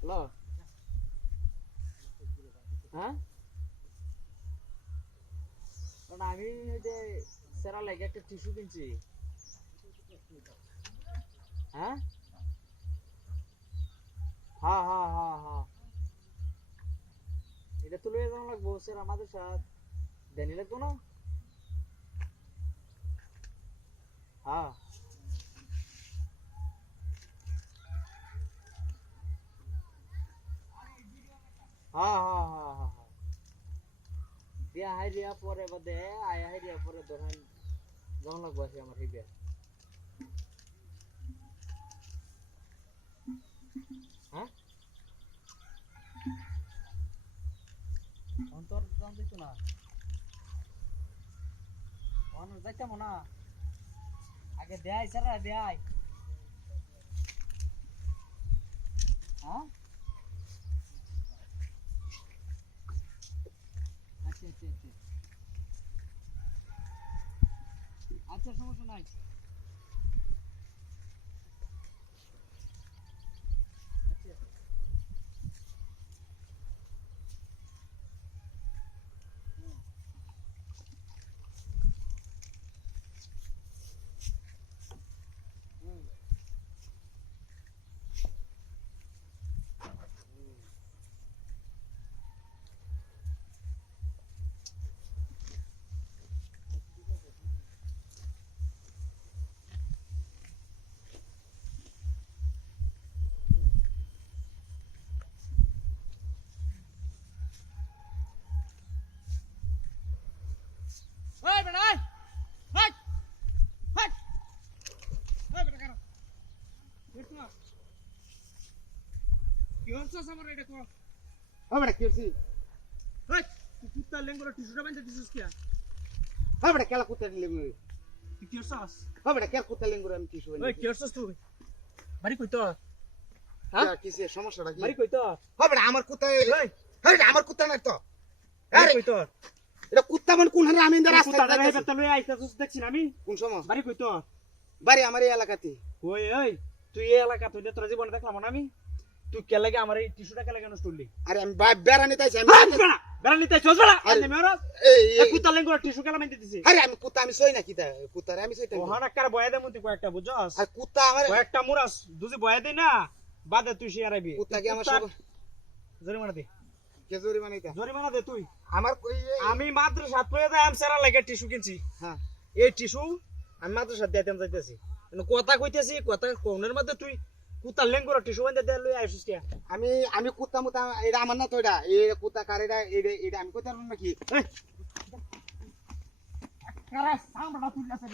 Hello হ্যাঁ কারণ আমি ওই যে সেরা লাগে একটা টিস্যু কিনছি হ্যাঁ হ্যাঁ হ্যাঁ হ্যাঁ হ্যাঁ এটা তুলে যাওয়া লাগবো স্যার আমাদের সাথে দেনি লাগবো না হ্যাঁ হ্যাঁ হ্যাঁ হ্যাঁ হ্যাঁ দিয়া হাই দিয়া পরে বাদে আয় হাই দিয়া পরে ধরেন যখন লাগবো আছে আমার হিবিয়া হ্যাঁ অন্তর দাম দিত না অন যাইতাম না আগে দেয় স্যার দেয় হ্যাঁ আচ্ছা আচ্ছা আচ্ছা আচ্ছা সমস্যা নাই আচ্ছা হুম হুম ওই বেটা ওই হাট হাট ওই বেটা কেন দেখছ না কি হচ্ছে আমার এটা কো ও বেটা কি হইছে? ওই তুই কুত্তা লেঙ্গুরা টিস্যুটা বাঁধতে দিছিস কি ও বেটা কেলা কুত্তা লেঙ্গুর। তুই কি হচ্ছস ও বেটা কেলা কুত্তা লেঙ্গুর আমি কিছু ওই কি হচ্ছস তুই বাড়ি কই তো হ্যাঁ কিসে সমস্যাটা কি? বাড়ি কই তো ও বেটা আমার কুত্তা ওই এই আমার কুত্তা না তো। বাড়ি আরে কই তো এটা কুত্তা মানে কোন হারে আমি ইন্দা রাস্তা কুত্তা দাঁড়াই যাইতাছি। বেতা লই আইতাছস দেখছি না আমি কোন সময়? বাড়ি কই তো বাড়ি আমার এই এলাকাতে। ওই ওই তুই এই এলাকা তুই তোর জীবনে দেখলাম না আমি তুই কে লাগে আমার এই টিস্যুটা কে লাগে নষ্ট করলি আরে আমি বেড়ানি তাইছি আমি। বেড়া বেড়া নিতে চস বেড়া আরে, আরে মেরা এই এই কুত্তা লেঙ্গুরা টিস্যু কেলা মাইতে দিছিস আরে আমি কুত্তা আমি সই না কিতা কুত্তারে আমি সইতাম। ওহানা কার বয়া দে মতি কয়েকটা বুঝছস আর কুত্তা আমার কয়েকটা মুরাস দুজি বয়া দে না বাদে তুই শেয়ার আইবি কুত্তা কি আমার সব জরিমানা দে কেজুরি মানাইতা জরিমানা দে তুই আমার কই আমি মাত্র 7 পয়ে দাম সেরা লাগে টিস্যু কিনছি হ্যাঁ এই টিস্যু আমি মাত্র 7 দিতাম যাইতেছি কিন্তু কথা কইতেছি কথা কোনের মধ্যে তুই কুত্তা লেঙ্গুরা টিস্যু বান্ধে দে লই আইছিস কে আমি কুত্তা মুতা এটা আমার না তো এটা এই কুত্তা কার এটা এটা আমি কইতাম নাকি? কারা সামড়া তুই আছে